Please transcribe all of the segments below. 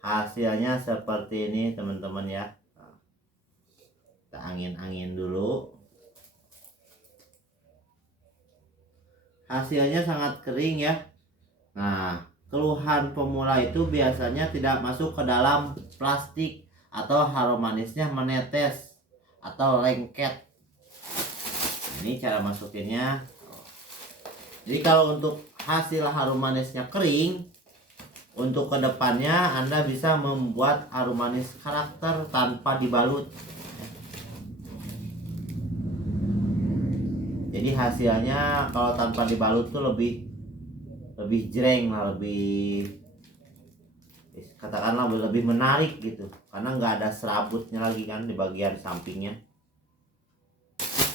Hasilnya seperti ini teman-teman ya. Kita angin-angin dulu. Hasilnya sangat kering ya. Nah, keluhan pemula itu biasanya tidak masuk ke dalam plastik atau harum manisnya menetes atau lengket. Ini cara masukinnya. Jadi kalau untuk hasil harum manisnya kering, untuk kedepannya Anda bisa membuat harum manis karakter tanpa dibalut. Jadi hasilnya kalau tanpa dibalut tuh lebih jreng lah, lebih katakanlah lebih menarik gitu, karena nggak ada serabutnya lagi kan di bagian sampingnya.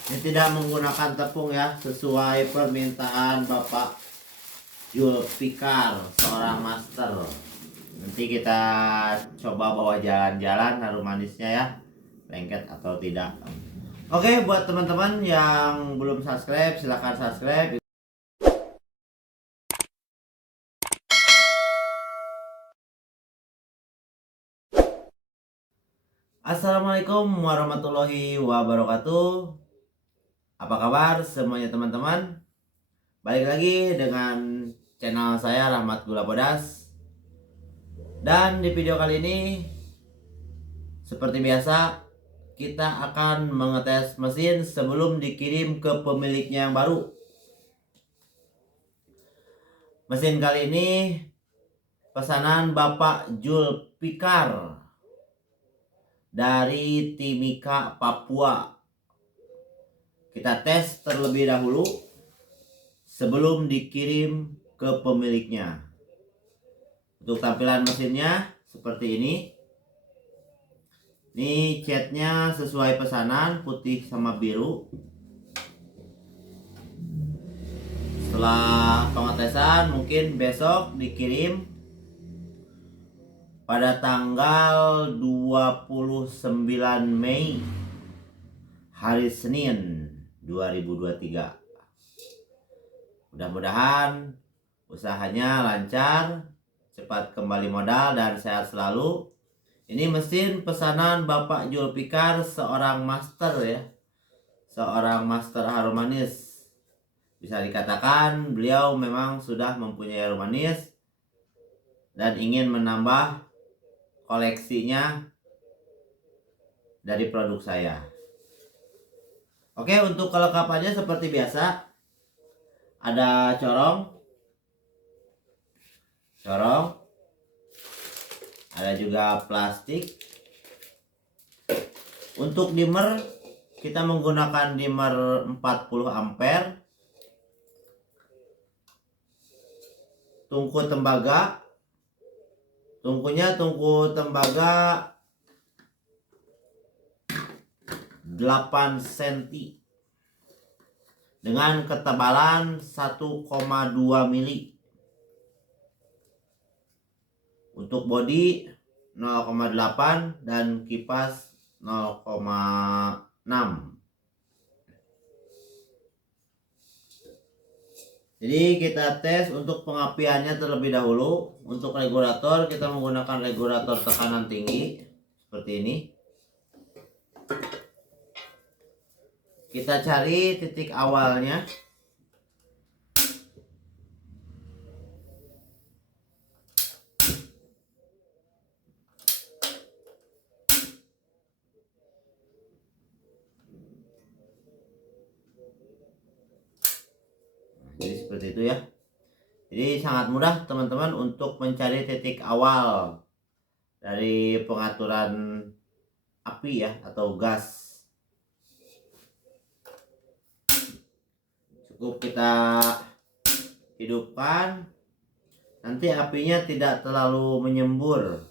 Ini tidak menggunakan tepung ya, sesuai permintaan Bapak Jules Picard, seorang master. Nanti kita coba bawa jalan-jalan harum manisnya ya, lengket atau tidak. Oke, buat teman-teman yang belum subscribe, silahkan subscribe. Assalamualaikum warahmatullahi wabarakatuh. Apa kabar semuanya teman-teman? Balik lagi dengan channel saya Rahmat Gula Bodas. Dan di video kali ini seperti biasa kita akan mengetes mesin sebelum dikirim ke pemiliknya yang baru. Mesin kali ini pesanan Bapak Jules Picard dari Timika, Papua. Kita tes terlebih dahulu sebelum dikirim ke pemiliknya. Untuk tampilan mesinnya seperti ini. Ini catnya sesuai pesanan, putih sama biru. Setelah pengetesan mungkin besok dikirim pada tanggal 29 Mei hari Senin 2023. Mudah-mudahan usahanya lancar, cepat kembali modal dan sehat selalu. Ini mesin pesanan Bapak Jules Picard, seorang master ya. Seorang master harum manis. Bisa dikatakan beliau memang sudah mempunyai harum manis dan ingin menambah koleksinya dari produk saya. Oke, untuk kelengkapannya seperti biasa. Ada corong. Ada juga plastik. Untuk dimmer kita menggunakan dimmer 40 ampere. Tungku tembaga. Tungkunya tungku tembaga 8 cm dengan ketebalan 1,2 mili. Untuk bodi 0,8 dan kipas 0,6. Jadi kita tes untuk pengapiannya terlebih dahulu. Untuk regulator kita menggunakan regulator tekanan tinggi seperti ini. Kita cari titik awalnya. Jadi seperti itu ya. Jadi sangat mudah teman-teman untuk mencari titik awal dari pengaturan api ya atau gas. Cukup kita hidupkan, nanti apinya tidak terlalu menyembur.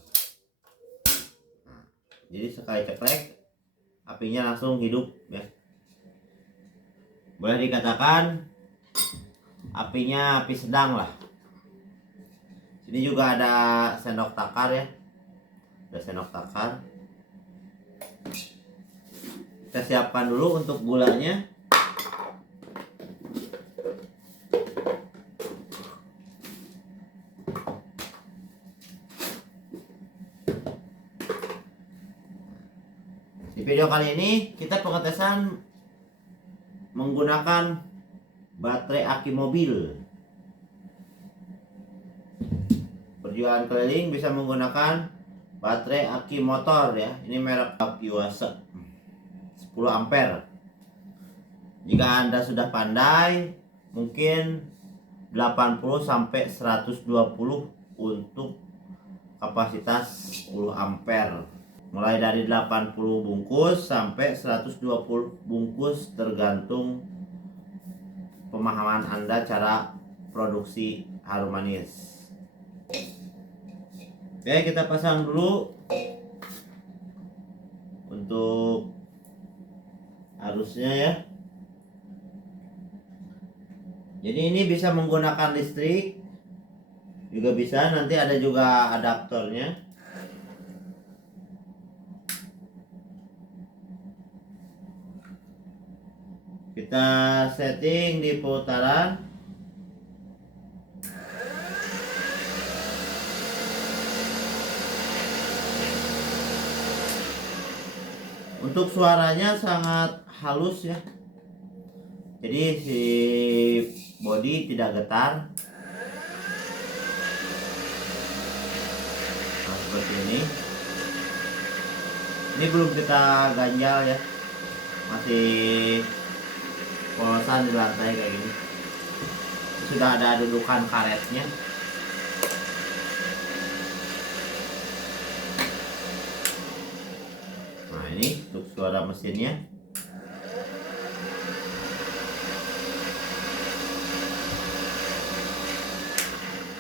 Nah, jadi sekali ceklek apinya langsung hidup ya. Boleh dikatakan apinya api sedang lah. Sini juga ada sendok takar ya. Ada sendok takar. Kita siapkan dulu untuk gulanya. Di video kali ini kita pengetesan menggunakan baterai aki mobil. Perjuangan keliling bisa menggunakan baterai aki motor ya. Ini merek Yuasa 10 ampere. Jika Anda sudah pandai, mungkin 80 sampai 120 untuk kapasitas 10 ampere. Mulai dari 80 bungkus sampai 120 bungkus tergantung pemahaman Anda cara produksi harum manis. Oke, kita pasang dulu untuk arusnya ya. Jadi ini bisa menggunakan listrik, juga bisa, nanti ada juga adaptornya. Kita setting di putaran. Untuk suaranya sangat halus ya. Jadi si bodi tidak getar. Nah, seperti ini. Ini belum kita ganjal ya. Masih polosan di lantai kayak gini. Sudah ada dudukan karetnya. Nah, ini untuk suara mesinnya.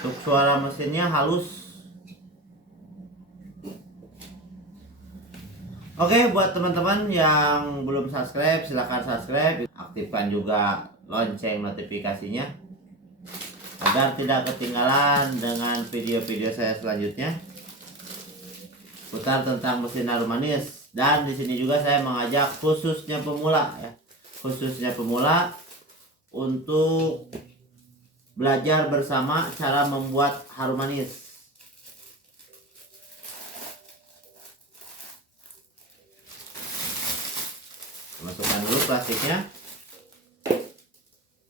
Untuk suara mesinnya halus. Oke, buat teman-teman yang belum subscribe, silahkan subscribe. Aktifkan juga lonceng notifikasinya agar tidak ketinggalan dengan video-video saya selanjutnya putar tentang mesin harum manis. Dan di sini juga saya mengajak khususnya pemula ya, khususnya pemula untuk belajar bersama cara membuat harum manis. Masukkan dulu plastiknya.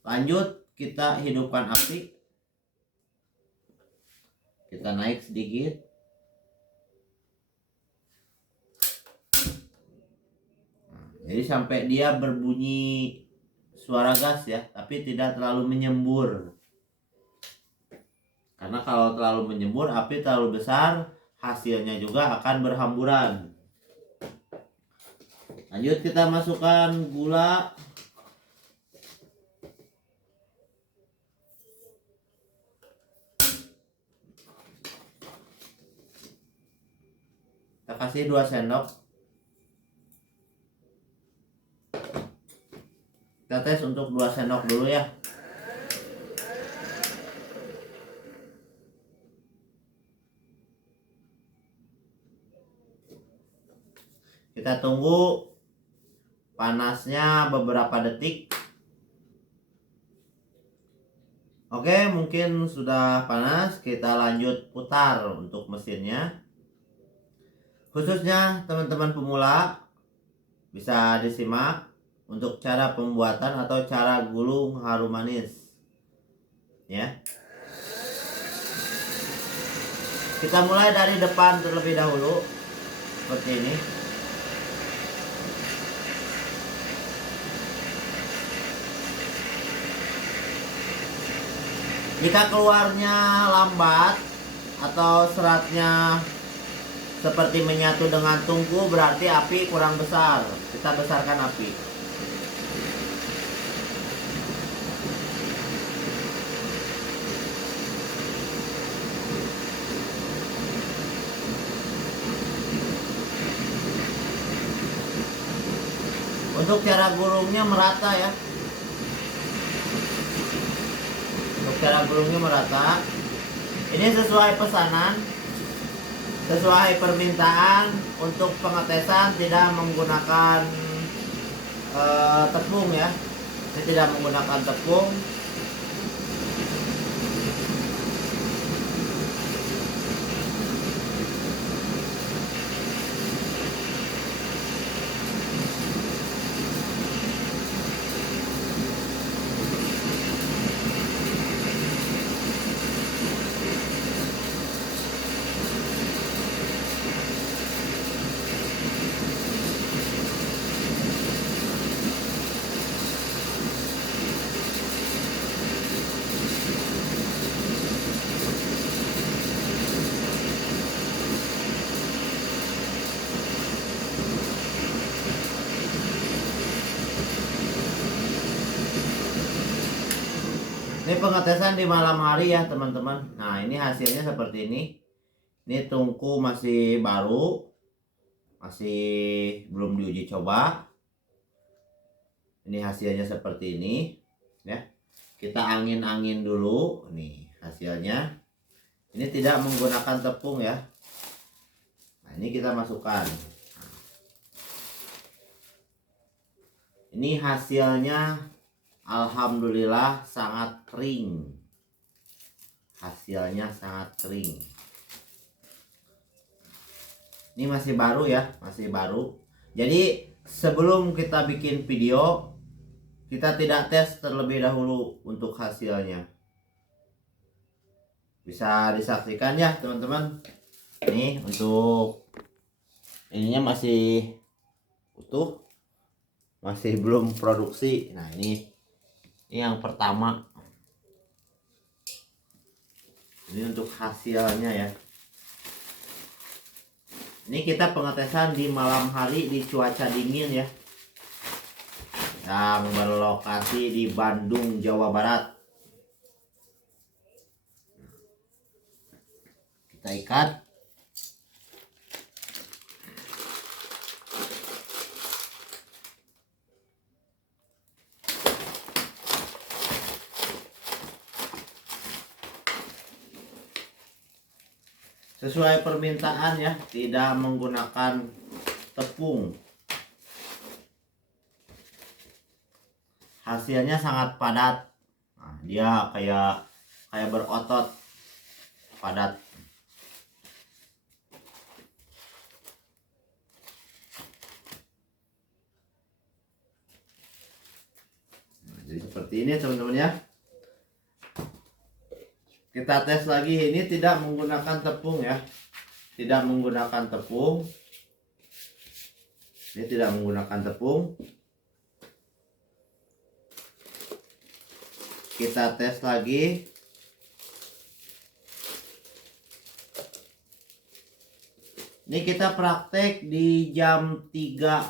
Lanjut kita hidupkan api. Kita naik sedikit. Jadi sampai dia berbunyi suara gas ya, tapi tidak terlalu menyembur. Karena kalau terlalu menyembur, api terlalu besar, hasilnya juga akan berhamburan. Lanjut kita masukkan gula. Kita kasih 2 sendok. Kita tes untuk 2 sendok dulu ya. Kita tunggu panasnya beberapa detik. Oke, mungkin sudah panas. Kita lanjut putar untuk mesinnya. Khususnya teman-teman pemula bisa disimak untuk cara pembuatan atau cara gulung harum manis ya. Kita mulai dari depan terlebih dahulu seperti ini. Jika keluarnya lambat atau seratnya seperti menyatu dengan tungku, berarti api kurang besar. Kita besarkan api. Untuk cara gulungnya merata ya. Untuk cara gulungnya merata. Ini sesuai pesanan, sesuai permintaan. Untuk pengetesan tidak menggunakan tepung ya. Saya tidak menggunakan tepung. Ini pengetesan di malam hari ya teman-teman. Nah ini hasilnya seperti ini. Ini tungku masih baru, masih belum diuji coba. Ini hasilnya seperti ini ya. Kita angin-angin dulu. Nih hasilnya. Ini tidak menggunakan tepung ya. Nah ini kita masukkan. Ini hasilnya alhamdulillah sangat kering. Hasilnya sangat kering. Ini masih baru ya, masih baru. Jadi sebelum kita bikin video, kita tidak tes terlebih dahulu untuk hasilnya. Bisa disaksikan ya teman-teman. Ini untuk ininya masih utuh, masih belum produksi. Nah ini yang pertama. Ini untuk hasilnya ya. Ini kita pengetesan di malam hari di cuaca dingin ya. Yang berlokasi di Bandung, Jawa Barat. Kita ikat. Sesuai permintaan ya, tidak menggunakan tepung. Hasilnya sangat padat. Nah, dia kayak berotot, padat. Nah, jadi seperti ini teman-teman ya. Kita tes lagi, ini tidak menggunakan tepung ya. Tidak menggunakan tepung. Ini tidak menggunakan tepung. Kita tes lagi. Ini kita praktek di jam 3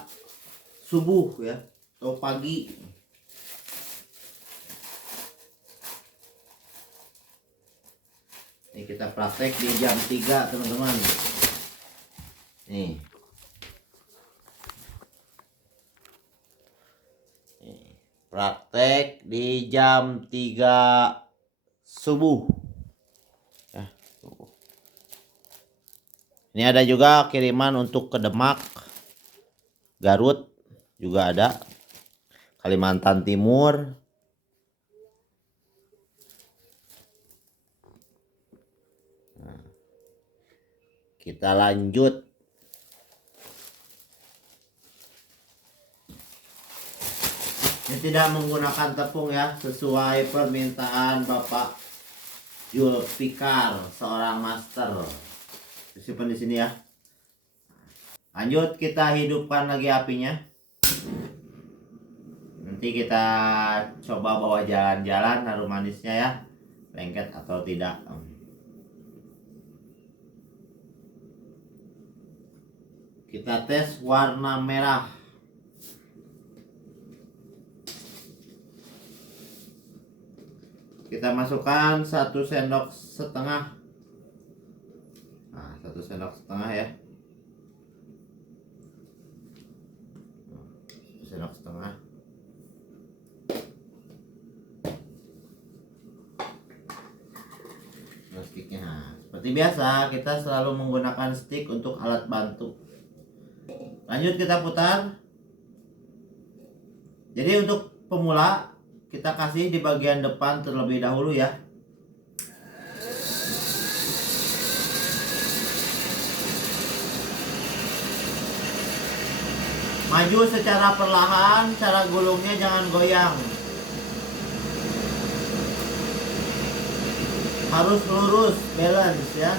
subuh ya, atau pagi. Ini kita praktek di jam 3 teman-teman. Nih. Praktek di jam 3 subuh. Ya, subuh. Ini ada juga kiriman untuk ke Demak, Garut juga ada, Kalimantan Timur. Kita lanjut. Ini tidak menggunakan tepung ya, sesuai permintaan Bapak Julfikar, seorang master. Simpan di sini ya. Lanjut, kita hidupkan lagi apinya. Nanti kita coba bawa jalan-jalan harum manisnya ya, lengket atau tidak. Kita tes warna merah. Kita masukkan 1 sendok setengah. Nah, 1 sendok setengah ya. 1 sendok setengah. Sticknya. Nah, seperti biasa kita selalu menggunakan stick untuk alat bantu. Lanjut kita putar. Jadi untuk pemula kita kasih di bagian depan terlebih dahulu ya. Maju secara perlahan, cara gulungnya jangan goyang. Harus lurus, balance ya.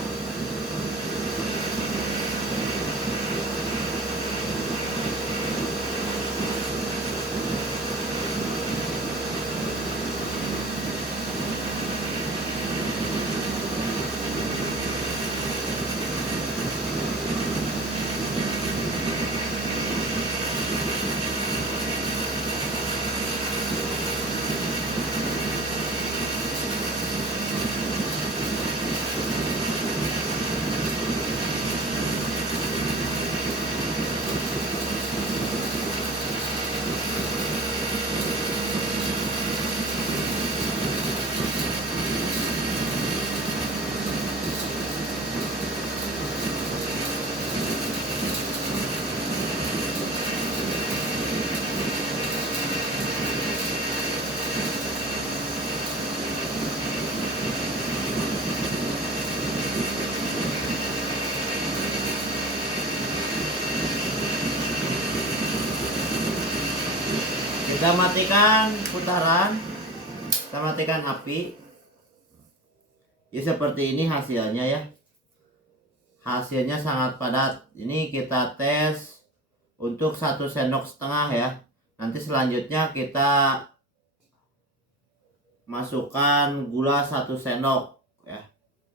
Kita matikan putaran, kita matikan api. Ya seperti ini hasilnya ya. Hasilnya sangat padat. Ini kita tes untuk 1,5 sendok ya. Nanti selanjutnya kita masukkan gula 1 sendok ya.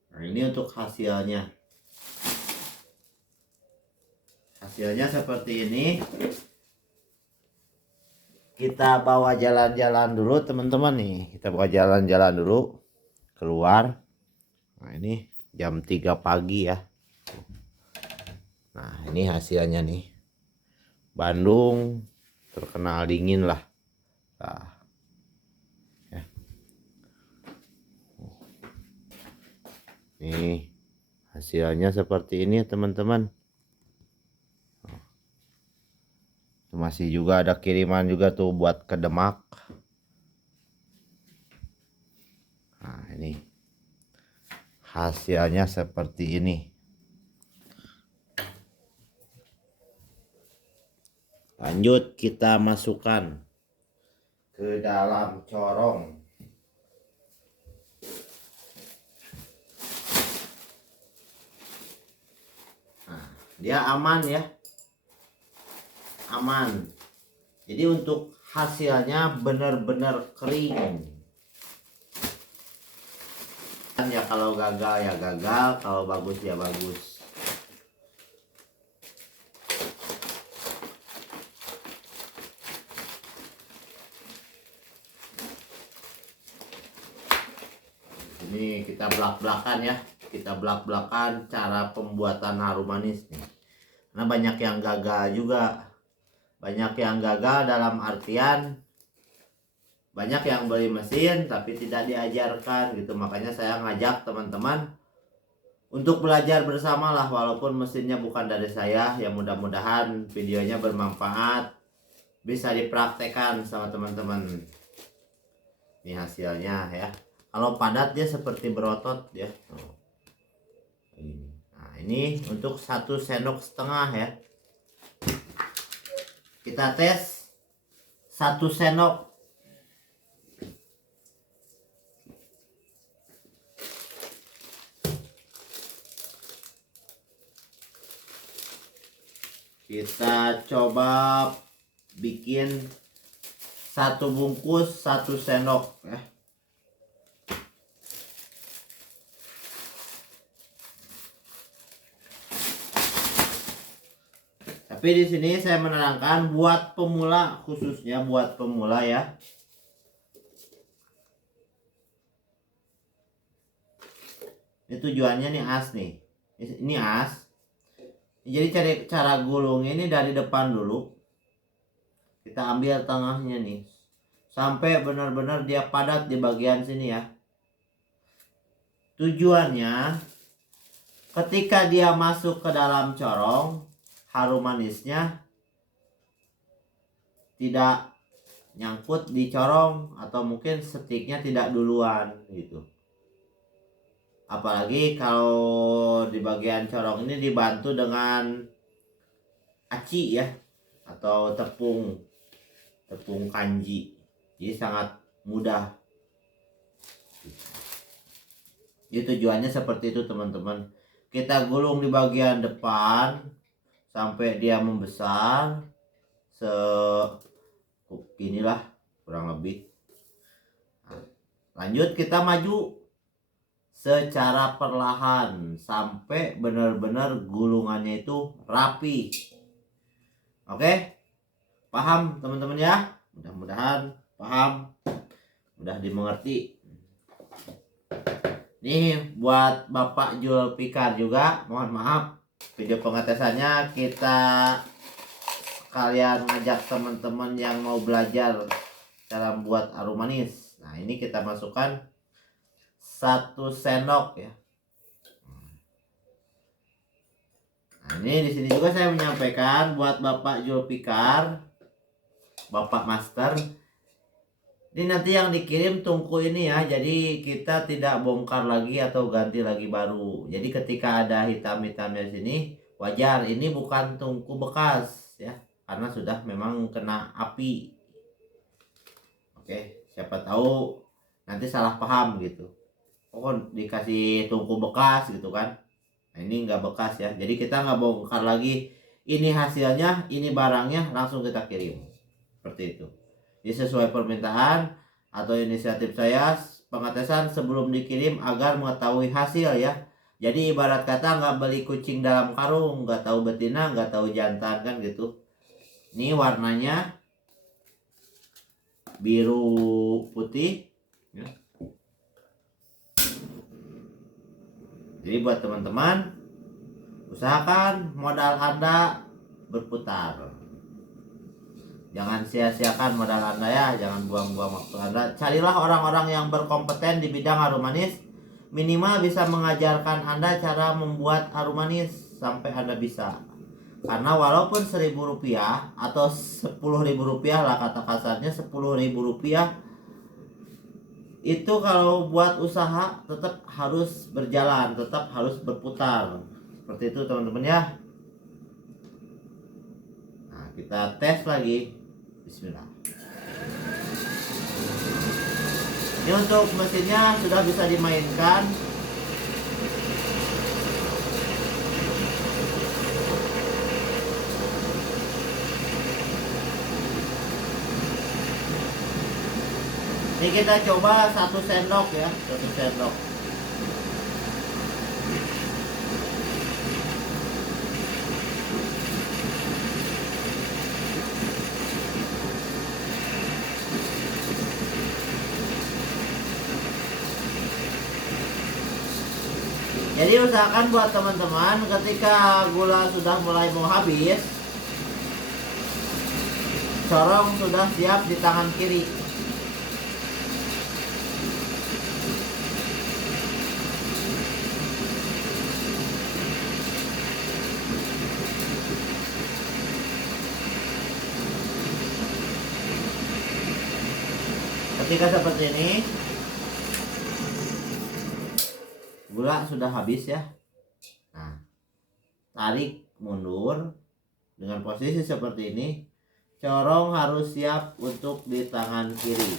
Nah, ini untuk hasilnya. Hasilnya seperti ini. Kita bawa jalan-jalan dulu teman-teman nih. Kita bawa jalan-jalan dulu keluar. Nah, ini jam 3 pagi ya. Nah, ini hasilnya nih. Bandung terkenal dingin lah. Nah, ya. Nih hasilnya seperti ini teman-teman. Masih juga ada kiriman juga tuh buat ke Demak. Nah, ini hasilnya seperti ini. Lanjut kita masukkan ke dalam corong. Nah, dia aman ya. Aman. Jadi untuk hasilnya benar-benar kering. Ya kalau gagal ya gagal, kalau bagus ya bagus. Ini kita belak-belakan ya. Kita belak-belakan cara pembuatan harum manis nih. Karena banyak yang gagal juga. Banyak yang gagal dalam artian banyak yang beli mesin tapi tidak diajarkan gitu. Makanya saya ngajak teman-teman untuk belajar bersama lah, walaupun mesinnya bukan dari saya. Ya mudah-mudahan videonya bermanfaat, bisa dipraktekkan sama teman-teman. Ini hasilnya ya. Kalau padat dia seperti berotot ya. Nah, ini untuk 1,5 sendok ya. Kita tes 1 sendok. Kita coba bikin 1 bungkus 1 sendok ya. Tapi di sini saya menerangkan buat pemula, khususnya buat pemula ya. Ini tujuannya nih as nih. Ini as. Jadi cari cara gulung ini dari depan dulu. Kita ambil tengahnya nih. Sampai benar-benar dia padat di bagian sini ya. Tujuannya ketika dia masuk ke dalam corong, harum manisnya tidak nyangkut di corong, atau mungkin stiknya tidak duluan gitu. Apalagi kalau di bagian corong ini dibantu dengan aci ya, atau tepung kanji. Jadi sangat mudah. Jadi tujuannya seperti itu teman-teman. Kita gulung di bagian depan sampai dia membesar inilah kurang lebih. Nah, lanjut kita maju secara perlahan sampai benar-benar gulungannya itu rapi. Oke? Paham teman-teman ya? Mudah-mudahan paham, mudah dimengerti. Nih buat Bapak Julfikar juga, mohon maaf video pengetesannya kita sekalian ngajak teman-teman yang mau belajar cara membuat harum manis. Nah, ini kita masukkan 1 sendok ya. Nah, ini di sini juga saya menyampaikan buat Bapak Julfikar, Bapak Master. Ini nanti yang dikirim tungku ini ya. Jadi kita tidak bongkar lagi atau ganti lagi baru. Jadi ketika ada hitam-hitamnya di sini, wajar, ini bukan tungku bekas ya. Karena sudah memang kena api. Oke, siapa tahu nanti salah paham gitu. Oh, dikasih tungku bekas gitu kan. Nah, ini nggak bekas ya. Jadi kita nggak bongkar lagi. Ini hasilnya, ini barangnya, langsung kita kirim. Seperti itu. Jadi sesuai permintaan atau inisiatif saya, pengetesan sebelum dikirim agar mengetahui hasil ya. Jadi ibarat kata nggak beli kucing dalam karung, nggak tahu betina, nggak tahu jantan kan gitu. Ini warnanya biru putih. Ya. Jadi buat teman-teman, usahakan modal Anda berputar. Jangan sia-siakan modal Anda ya, jangan buang-buang waktu Anda. Carilah orang-orang yang berkompeten di bidang harum manis. Minimal bisa mengajarkan Anda cara membuat harum manis sampai Anda bisa. Karena walaupun Rp1.000 atau Rp10.000 lah kata kasarnya, Rp10.000 itu kalau buat usaha tetap harus berjalan, tetap harus berputar. Seperti itu teman-teman ya. Nah, kita tes lagi. Bismillah. Ini untuk mesinnya sudah bisa dimainkan. Ini kita coba 1 sendok ya, 1 sendok. Jadi usahakan buat teman-teman ketika gula sudah mulai mau habis, corong sudah siap di tangan kiri. Ketika seperti ini, gula sudah habis ya. Nah, tarik mundur dengan posisi seperti ini. Corong harus siap untuk di tangan kiri.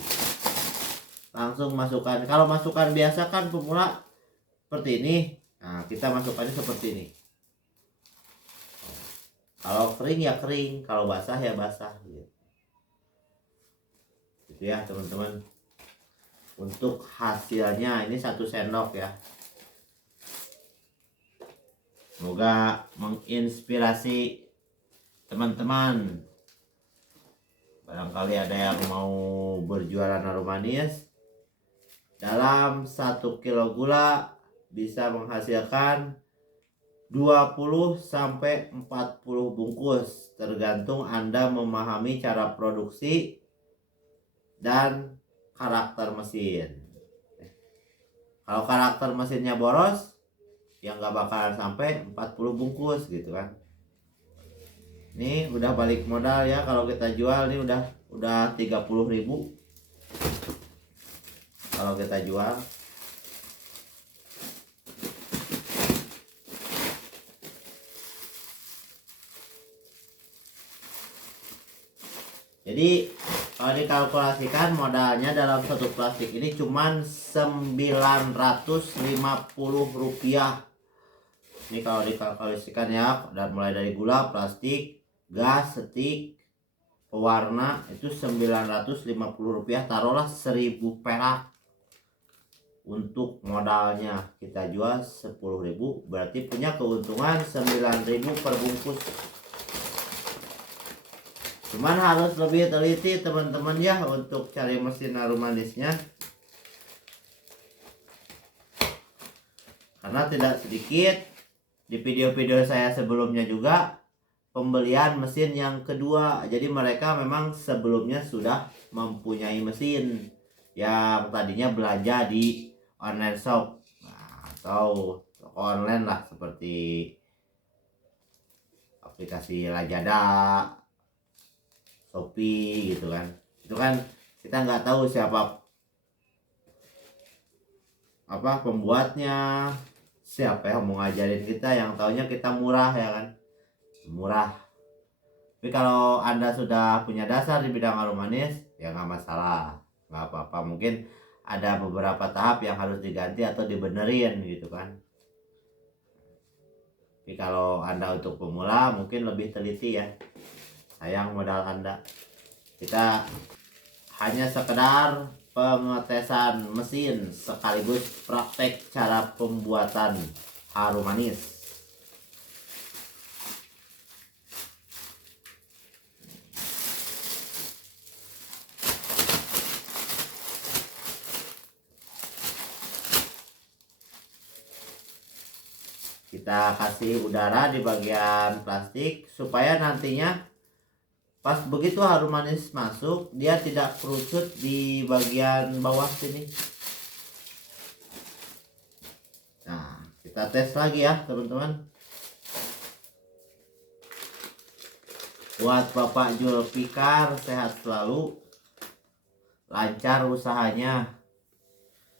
Langsung masukkan. Kalau masukkan biasa kan pemula seperti ini. Nah, kita masukkannya seperti ini. Kalau kering ya kering, kalau basah ya basah gitu. Gitu ya teman-teman. Untuk hasilnya ini 1 sendok ya. Semoga menginspirasi teman-teman. Barangkali ada yang mau berjualan harum manis. Dalam 1 kilo gula bisa menghasilkan 20 sampai 40 bungkus, tergantung Anda memahami cara produksi dan karakter mesin. Kalau karakter mesinnya boros, yang nggak bakalan sampai 40 bungkus gitu kan. Ini udah balik modal ya, kalau kita jual ini udah 30.000 kalau kita jual. Jadi kalau dikalkulasikan modalnya dalam satu plastik ini cuman Rp950. Ini kalau dikalkulasikan ya, dan mulai dari gula, plastik, gas, setik, pewarna itu Rp950. Taruhlah 1.000 perak untuk modalnya. Kita jual 10.000, berarti punya keuntungan 9.000 per bungkus. Cuman harus lebih teliti teman-teman ya untuk cari mesin harum manisnya. Karena tidak sedikit di video-video saya sebelumnya juga pembelian mesin yang kedua. Jadi mereka memang sebelumnya sudah mempunyai mesin yang tadinya belanja di online shop, atau toko online lah, seperti aplikasi Lazada, Shopee gitu kan. Itu kan kita nggak tahu siapa pembuatnya, siapa yang mau ngajarin kita, yang taunya kita murah ya kan, murah. Tapi kalau Anda sudah punya dasar di bidang harum manis ya nggak masalah, nggak apa-apa, mungkin ada beberapa tahap yang harus diganti atau dibenerin gitu kan. Tapi kalau Anda untuk pemula mungkin lebih teliti ya, sayang modal Anda. Kita hanya sekedar pengetesan mesin sekaligus praktek cara pembuatan harum manis. Kita kasih udara di bagian plastik supaya nantinya pas begitu harum manis masuk dia tidak kerucut di bagian bawah sini. Nah, kita tes lagi ya teman-teman. Buat Bapak Julfikar, sehat selalu, lancar usahanya,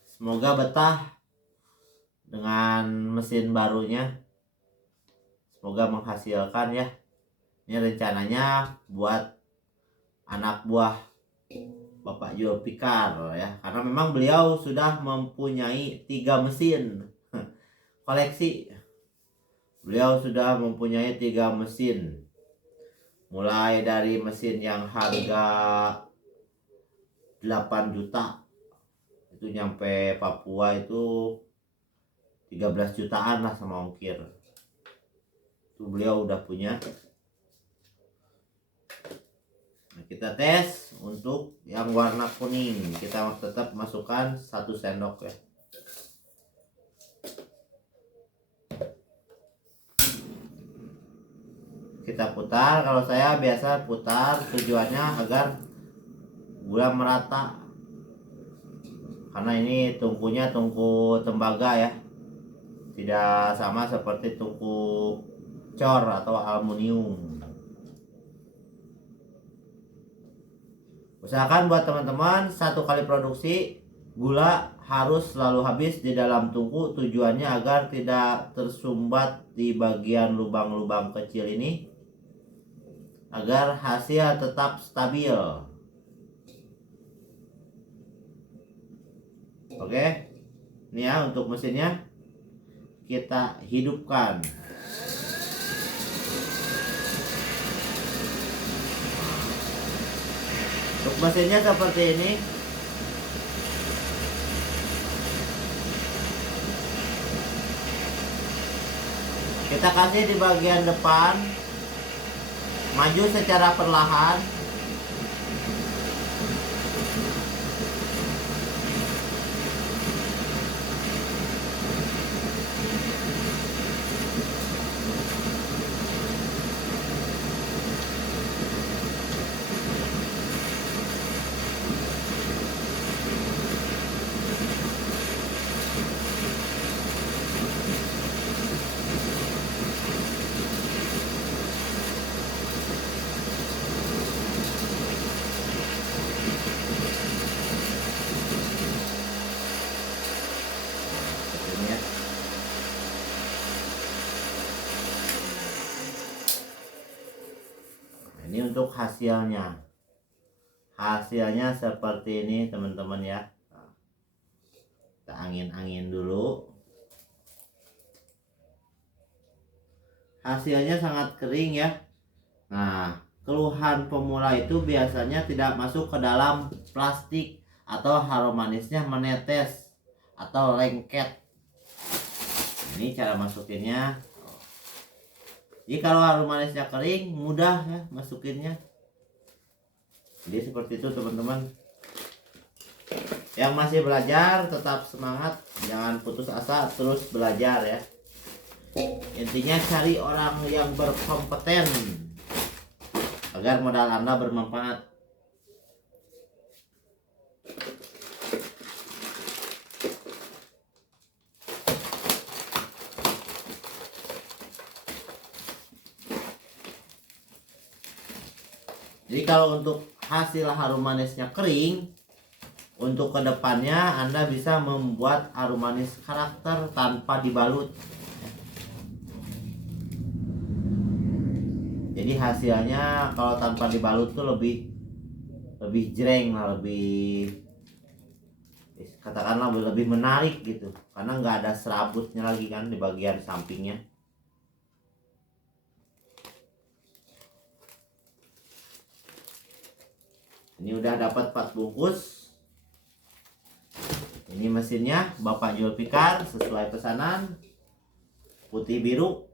semoga betah dengan mesin barunya, semoga menghasilkan ya. Ini rencananya buat anak buah Bapak Julfikar ya, karena memang beliau sudah mempunyai 3 mesin koleksi. Beliau sudah mempunyai 3 mesin, mulai dari mesin yang harga 8 juta itu nyampe Papua itu 13 jutaan lah sama ongkir. Itu beliau udah punya. Nah, kita tes untuk yang warna kuning. Kita tetap masukkan 1 sendok ya. Kita putar, kalau saya biasa putar tujuannya agar gula merata. Karena ini tungkunya tungku tembaga ya. Tidak sama seperti tungku cor atau aluminium. Usahakan buat teman-teman 1 kali produksi gula harus selalu habis di dalam tungku, tujuannya agar tidak tersumbat di bagian lubang-lubang kecil ini, agar hasil tetap stabil. Oke, ini ya untuk mesinnya kita hidupkan. Untuk mesinnya seperti ini. Kita kasih di bagian depan, maju secara perlahan. Ini untuk hasilnya. Hasilnya seperti ini teman-teman ya. Kita angin-angin dulu. Hasilnya sangat kering ya. Nah, keluhan pemula itu biasanya tidak masuk ke dalam plastik atau harum manisnya menetes atau lengket. Ini cara masukinnya. Jadi kalau harum manisnya kering, mudah ya masukinnya. Jadi seperti itu teman-teman. Yang masih belajar tetap semangat, jangan putus asa, terus belajar ya. Intinya cari orang yang berkompeten agar modal Anda bermanfaat. Jadi kalau untuk hasil harum manisnya kering, untuk kedepannya Anda bisa membuat harum manis karakter tanpa dibalut. Jadi hasilnya kalau tanpa dibalut tuh lebih jreng lah, lebih katakanlah lebih menarik gitu, karena nggak ada serabutnya lagi kan di bagian sampingnya. Ini udah dapat 4 bungkus. Ini mesinnya Bapak Zulfikar sesuai pesanan, putih biru.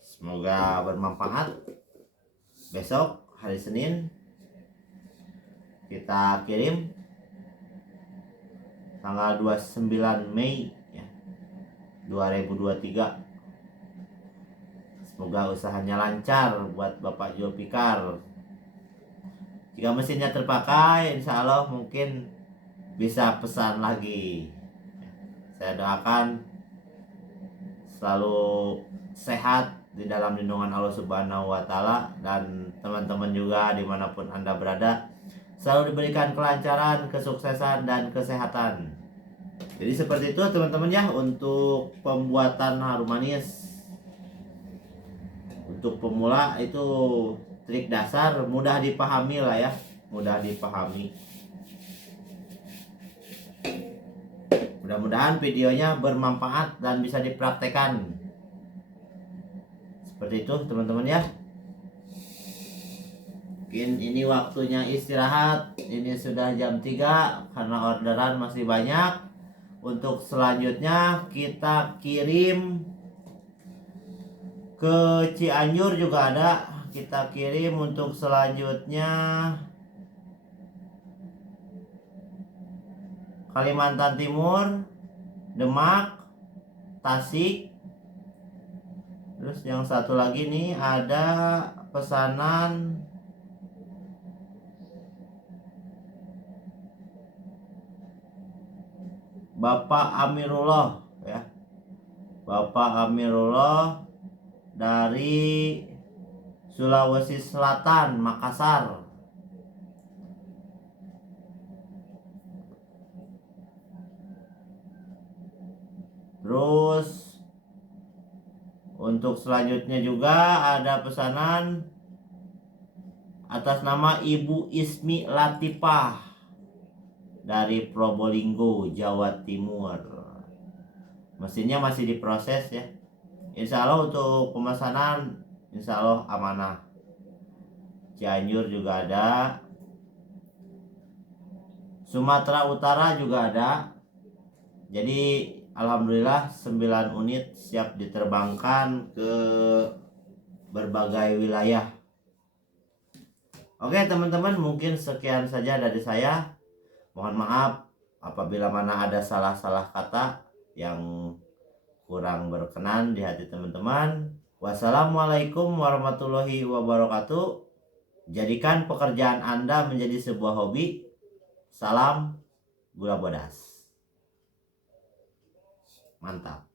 Semoga bermanfaat. Besok hari Senin kita kirim tanggal 29 Mei ya, 2023. Semoga usahanya lancar buat Bapak Zulfikar. Jika mesinnya terpakai, insya Allah mungkin bisa pesan lagi. Saya doakan selalu sehat di dalam lindungan Allah Subhanahu wa Ta'ala, dan teman-teman juga dimanapun Anda berada selalu diberikan kelancaran, kesuksesan, dan kesehatan. Jadi seperti itu teman-teman ya untuk pembuatan harum manis. Untuk pemula itu trik dasar, mudah dipahami lah ya, mudah dipahami. Mudah-mudahan videonya bermanfaat dan bisa dipraktekkan. Seperti itu teman-teman ya. Mungkin ini waktunya istirahat. Ini sudah jam 3 karena orderan masih banyak. Untuk selanjutnya kita kirim ke Cianjur juga ada. Kita kirim untuk selanjutnya Kalimantan Timur, Demak, Tasik. Terus yang satu lagi nih ada pesanan Bapak Amirullah ya. Bapak Amirullah dari Sulawesi Selatan, Makassar. Terus untuk selanjutnya juga ada pesanan atas nama Ibu Ismi Latifah dari Probolinggo, Jawa Timur. Mesinnya masih diproses ya. Insya Allah untuk pemesanan insya Allah amanah. Cianjur juga ada, Sumatera Utara juga ada. Jadi alhamdulillah 9 unit siap diterbangkan ke berbagai wilayah. Oke teman-teman, mungkin sekian saja dari saya. Mohon maaf apabila mana ada salah-salah kata yang kurang berkenan di hati teman-teman. Wassalamualaikum warahmatullahi wabarakatuh. Jadikan pekerjaan Anda menjadi sebuah hobi. Salam gula bodas. Mantap.